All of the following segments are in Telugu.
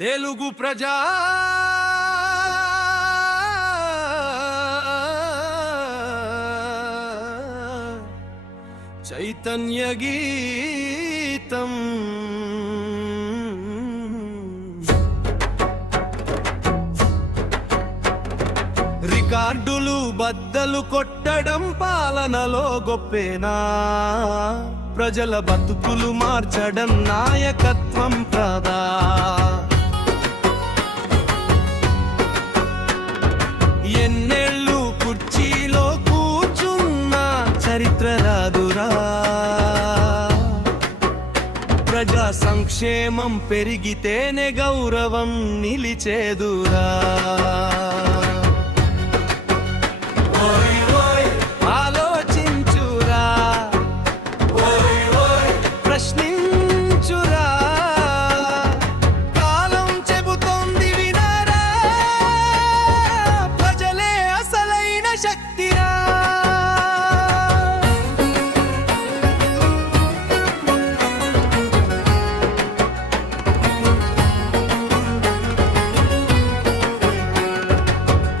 తెలుగు ప్రజా చైతన్య గీతం రికార్డులు బద్దలు కొట్టడం పాలనలో గొప్పేనా? ప్రజల బతుకులు మార్చడం నాయకత్వం కాదా? ఎన్నేళ్ళు కుర్చీలో కూర్చున్న చరిత్ర రాదురా. ప్రజా సంక్షేమం పెరిగితేనే గౌరవం నిలిచేదురా. ఆలోచించురా, ప్రశ్నించురా, కాలం చెబుతోంది వినరా, ప్రజలే అసలైన శక్తిరా.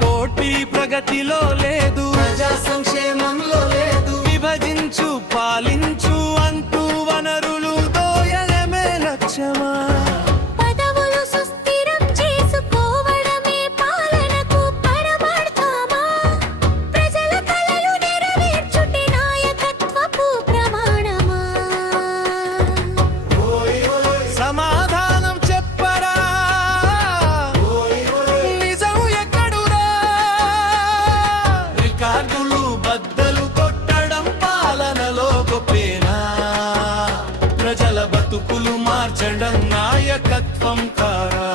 పోటీ ప్రగతిలో లేదు, ప్రజా సంక్షేమంలో లేదు. విభజించు పాలించు అంటూ వనరులు దోయడమే లక్ష్యమా? పదవులు సుస్థిరం చేసుకోవడమే పాలనకు పరమార్థమా? ప్రజల కలలు నెరవేర్చుటే నాయకత్వపు ప్రమాణమా? సమాధానం చెప్పరా, నిజం ఎక్కడురా? రికార్డులు బద్దలు కొట్టడం పాలనలో గొప్పేనా? ప్రజల బతుకులు మార్చడం నాయకత్వం కారా?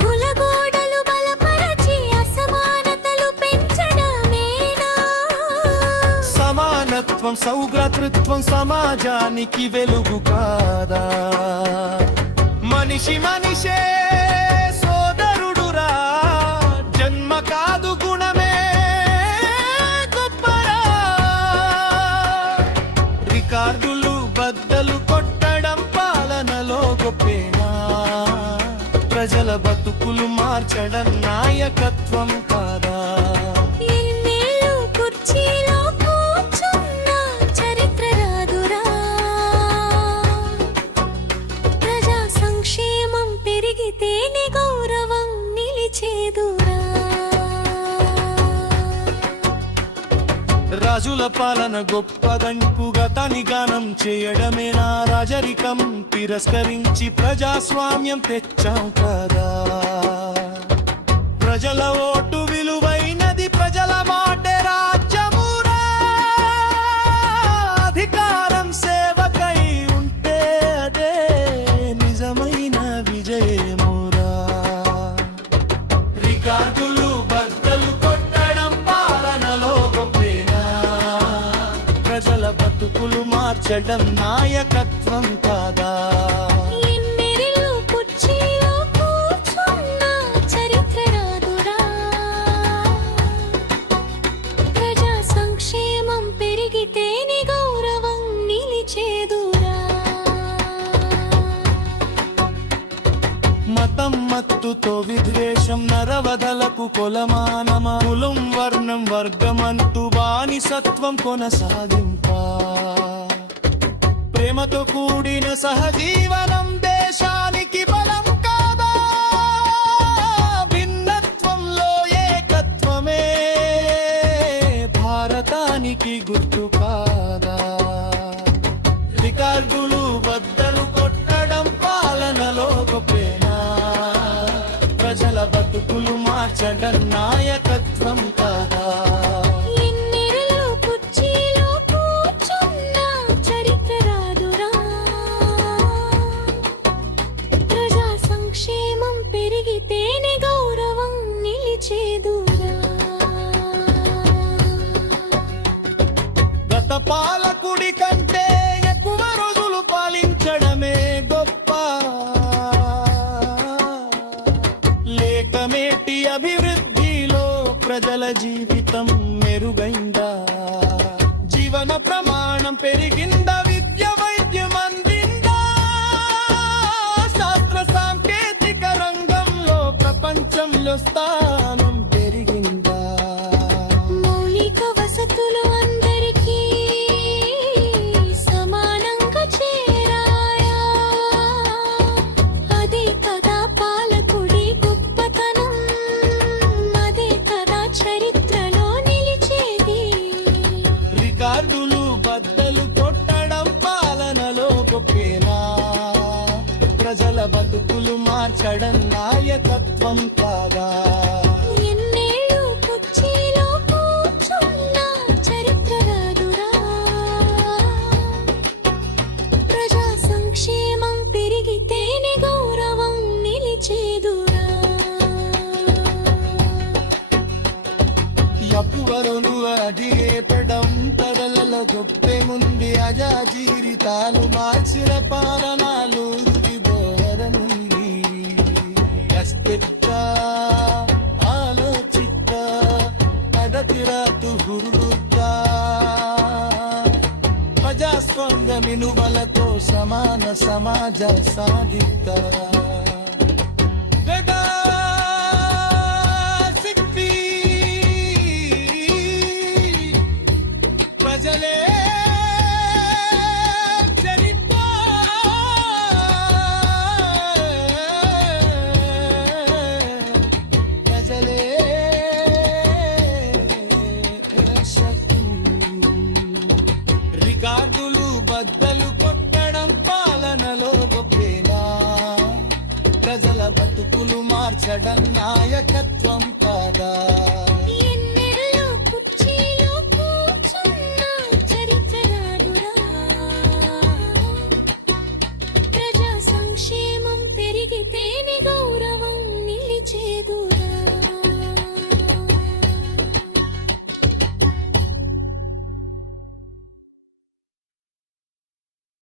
కులగోడలు బలపరచి అసమానతలు పెంచడమేనా? సమానత్వం సౌభ్రాతృత్వం సమాజానికి వెలుగు కాదా? మనిషి మనిషే సోదరుడురా, జన్మ కాదు గుణమే గొప్పరా. రికార్డులు బద్దలు కొట్టడం పాలనలో గొప్పేనా? ప్రజల బతుకులు మార్చడం నాయకత్వం కాదా? ఎన్నేళ్ళు కుర్చీలో కూర్చున్న చరిత్ర రాదురా. ప్రజా సంక్షేమం పెరిగితేనే గౌరవం నిలిచేదురా. రాజుల పాలన గొప్పదంటూ గతాన్ని గానం చేయడమేనా? రాజరికం తిరస్కరించి ప్రజాస్వామ్యం తెచ్చాం కదా. ప్రజల ఓటు విలువైనది, ప్రజల మాటే రాజ్యమురా. అధికారం సేవకై ఉంటే అదే నిజమైన విజయమురా. రికార్డులు బద్దలు కొట్టడం పాలనలో గొప్పేనా? ప్రజల బతుకులు మార్చడం నాయకత్వం కాదా? ఎన్నేళ్ళు కుర్చీలో కూర్చున్న చరిత్ర రాదురా. ప్రజా సంక్షేమం పెరిగితేనే గౌరవం నిలిచేదురా. మతం మత్తుతో విద్వేషం నరవదలకు కొలమానమా? కులం వర్ణం వర్గమంటూ బానిసత్వం కొనసాగింపా? ప్రేమతో కూడిన సహజీవనం దేశానికి బలం కాదా? భిన్నత్వంలో ఏకత్వమే భారతానికి గుర్తు కాదా? రికార్డులు బద్దలు కొట్టడం పాలనలో గొప్పేనా? ప్రజల బతుకులు మార్చడం నాయకత్వం కాదా? ఎన్నేళ్ళు కుర్చీలో కూర్చున్న చరిత్ర రాదురా. ప్రజా సంక్షేమం పెరిగితేనే గౌరవం నిలిచేదురా. గత పాలకుడి కంటే ఎక్కువ రోజులు పాలించడమే గొప్ప. లేకమేటి అభివృద్ధిలో ప్రజల బతుకులు మార్చడం నాయకత్వం కాదా? ఎన్నేళ్ళు కుర్చీలో కూర్చున్నా చరిత్ర రాదురా. ప్రజా సంక్షేమం పెరిగితేనే గౌరవం నిలిచేదురా. ఎవ్వరును అడిగేపడం తరలలో గొప్పే ముందు అజా జీవితాలు మార్చిన పాలనాలు ధోరణి అస్తిత్వ ఆలోచిత అడతిరాతు హురుద్దా ప్రజాస్వామ్య వినువలతో సమాన సమాజ సాధిత ప్రజలే చరిత్ర ప్రజలే శక్తి. రికార్డులు బద్దలు కొట్టడం పాలనలో గొప్పేనా? ప్రజల బతుకులు మార్చడం నాయకత్వం కాదా?